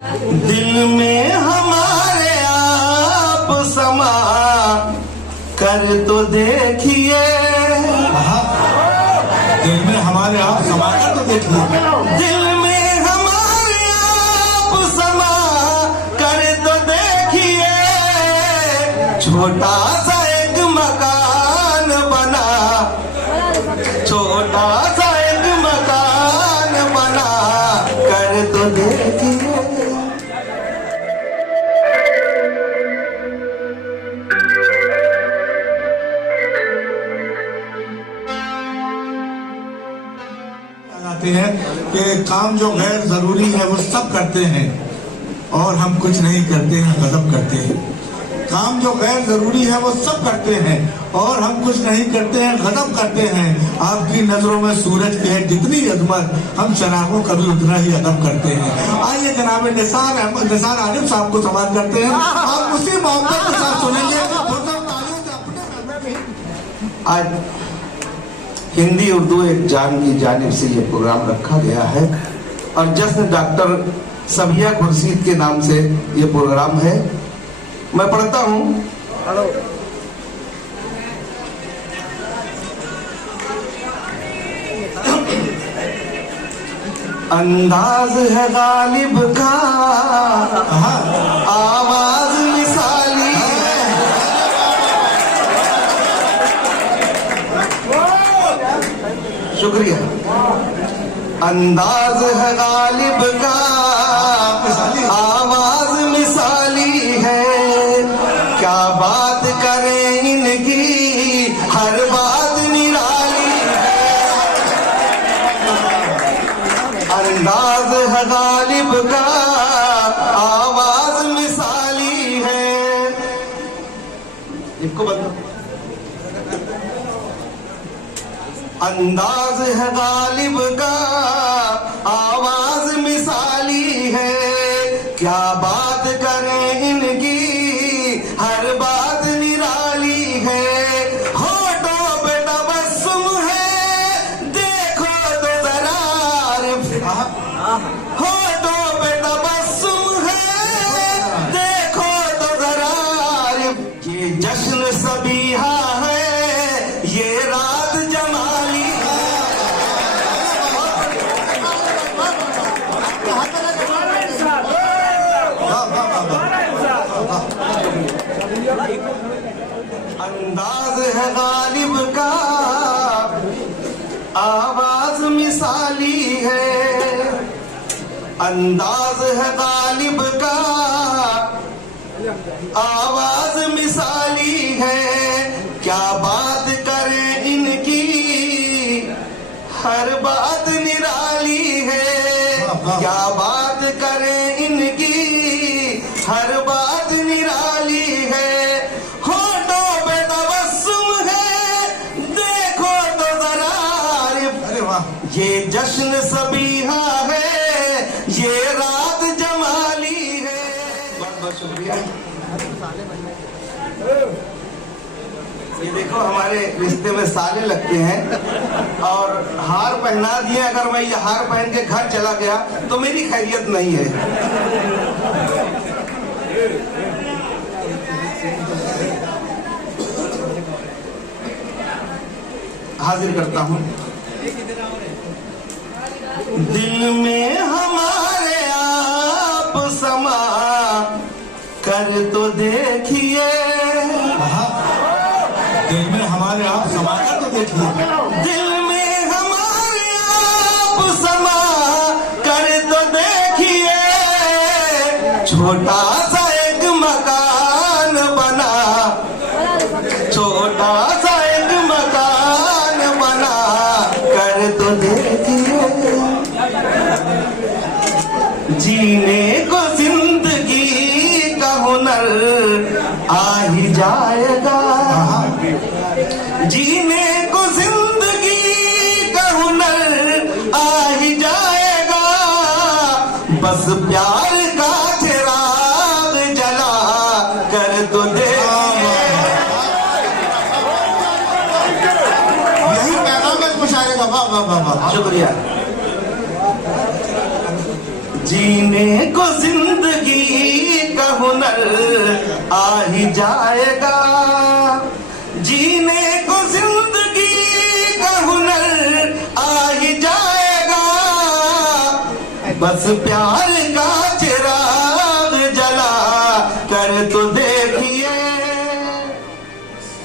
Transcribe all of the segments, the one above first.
दिल में हमारे आप समा कर तो देखिए, दिल में हमारे आप समा कर तो देखिए, दिल में हमारे आप समा कर तो देखिए। छोटा सा एक मकान बना, छोटा सा एक मकान बना कर तो देखिए। हैं कि काम जो गैर जरूरी है वो सब करते हैं और हम कुछ नहीं करते हैं, गजब करते हैं। काम जो गैर जरूरी है वो सब करते हैं और हम कुछ नहीं करते हैं, गजब करते हैं। आपकी नजरों में सूरज की है जितनी अजमत, हम चरागों का भी उतना ही अदब करते हैं। आइए जनाब निसार आरिफ साहब को सवाल करते हैं, आप उसी मोहब्बत के साथ सुनेंगे। आज हिंदी उर्दू एक जान की जानिब से ये प्रोग्राम रखा गया है और जश्न डॉक्टर सबिया खुर्शीद के नाम से ये प्रोग्राम है। मैं पढ़ता हूँ। अंदाज है गालिब का, आवाज मिसाली है। शुक्रिया। अंदाज है गालिब का, आवाज मिसाली है। क्या बात करें इनकी, हर बात निराली है। अंदाज है गालिब का, आवाज मिसाली है। इसको बता। अंदाज है गालिब का, आवाज मिसाली है। क्या बात करें इनकी, हर बात निराली है। होठों पे तबस्सुम है, देखो तो जरा। होठों पे तबस्सुम है, देखो तो जरा। ये जश्न सबिहा है, ये रात जमाली है। अंदाज है गालिब का, आवाज मिसाली है। अंदाज है गालिब का, आवाज मिसाली है। क्या बात करें इनकी, हर बात निराली है। क्या बात करें इनकी, हर बात निराली है। होठों पे तबस्सुम है, देखो तो जरा। ये जश्न सबिहा है, ये रात जमाली है। बहुत बहुत शुक्रिया। ये देखो हमारे रिश्ते में साले लगते हैं और हार पहना दिए। अगर मैं ये हार पहन के घर चला गया तो मेरी खैरियत नहीं है। हाजिर करता हूं। दिल में हमारे आप समा कर तो देखिए, दिल में हमारे आप समा कर तो देखिए, दिल में हमारे आप समा कर तो देखिए। छोटा सा एक मकान बना, छोटा सा एक मकान बना कर तो देखिए। जीने को जिंदगी का हुनर आ ही जाएगा। जीने को जिंदगी का हुनर आ ही जाएगा। बस प्यार का चिराग जला कर तो देखिए। यही पैगाम है कुछ आएगा। वाह वाह वाह वाह, शुक्रिया। जीने को जिंदगी आ ही जाएगा, जीने को जिंदगी का हुनर आ ही जाएगा, बस प्यार का चिराग जला कर तो देखिए,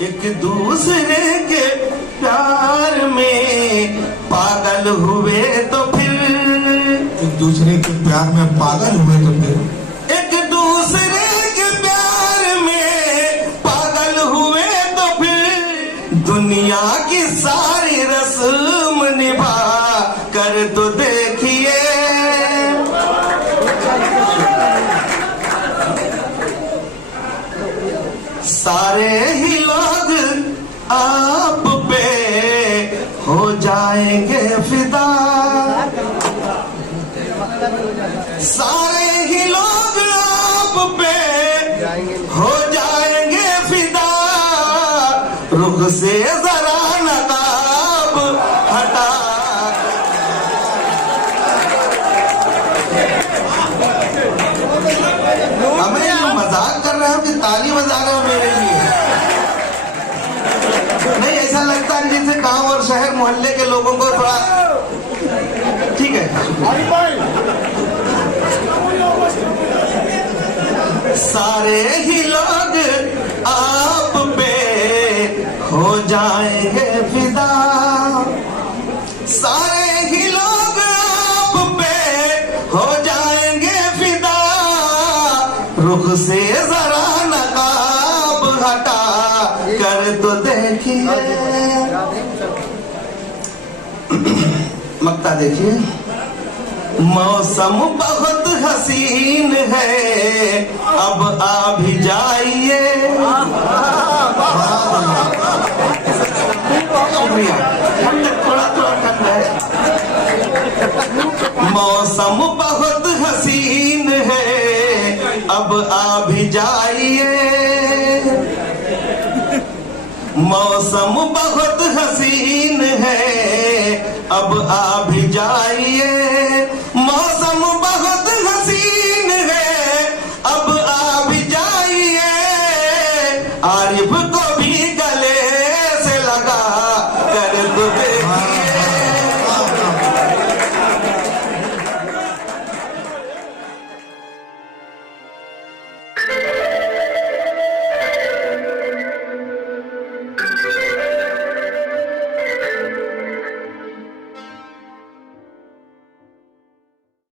एक दूसरे के प्यार में पागल हुए तो फिर, एक दूसरे के प्यार में पागल हुए तो फिर, एक दूसरे के प्यार में पागल हुए तो फिर, दुनिया की सारी रस्म निभा कर तो देखिए, सारे ही लोग आप पे हो जाएंगे फिदा, सारे ही लोग आप पे हो जाएंगे फिदा, रुख से जरा नकाब हटा, हमें ये मजाक कर रहे हो कि ताली बजा रहे हो मेरे लिए? नहीं, ऐसा लगता है जैसे गांव और शहर मोहल्ले के लोगों को थोड़ा, ठीक है। सारे ही लोग आप पे हो जाएंगे फिदा, सारे ही लोग आप पे हो जाएंगे फिदा, रुख से जरा नकाब हटा कर तो देखिए, मक्ता देखिए। मौसम बहुत हसीन है, अब आ भी जाइए, शुक्रिया, थोड़ा थोड़ा ठंड है। मौसम बहुत हसीन है, अब आ भी जाइए, मौसम बहुत हसीन है, अब आ भी जाइए,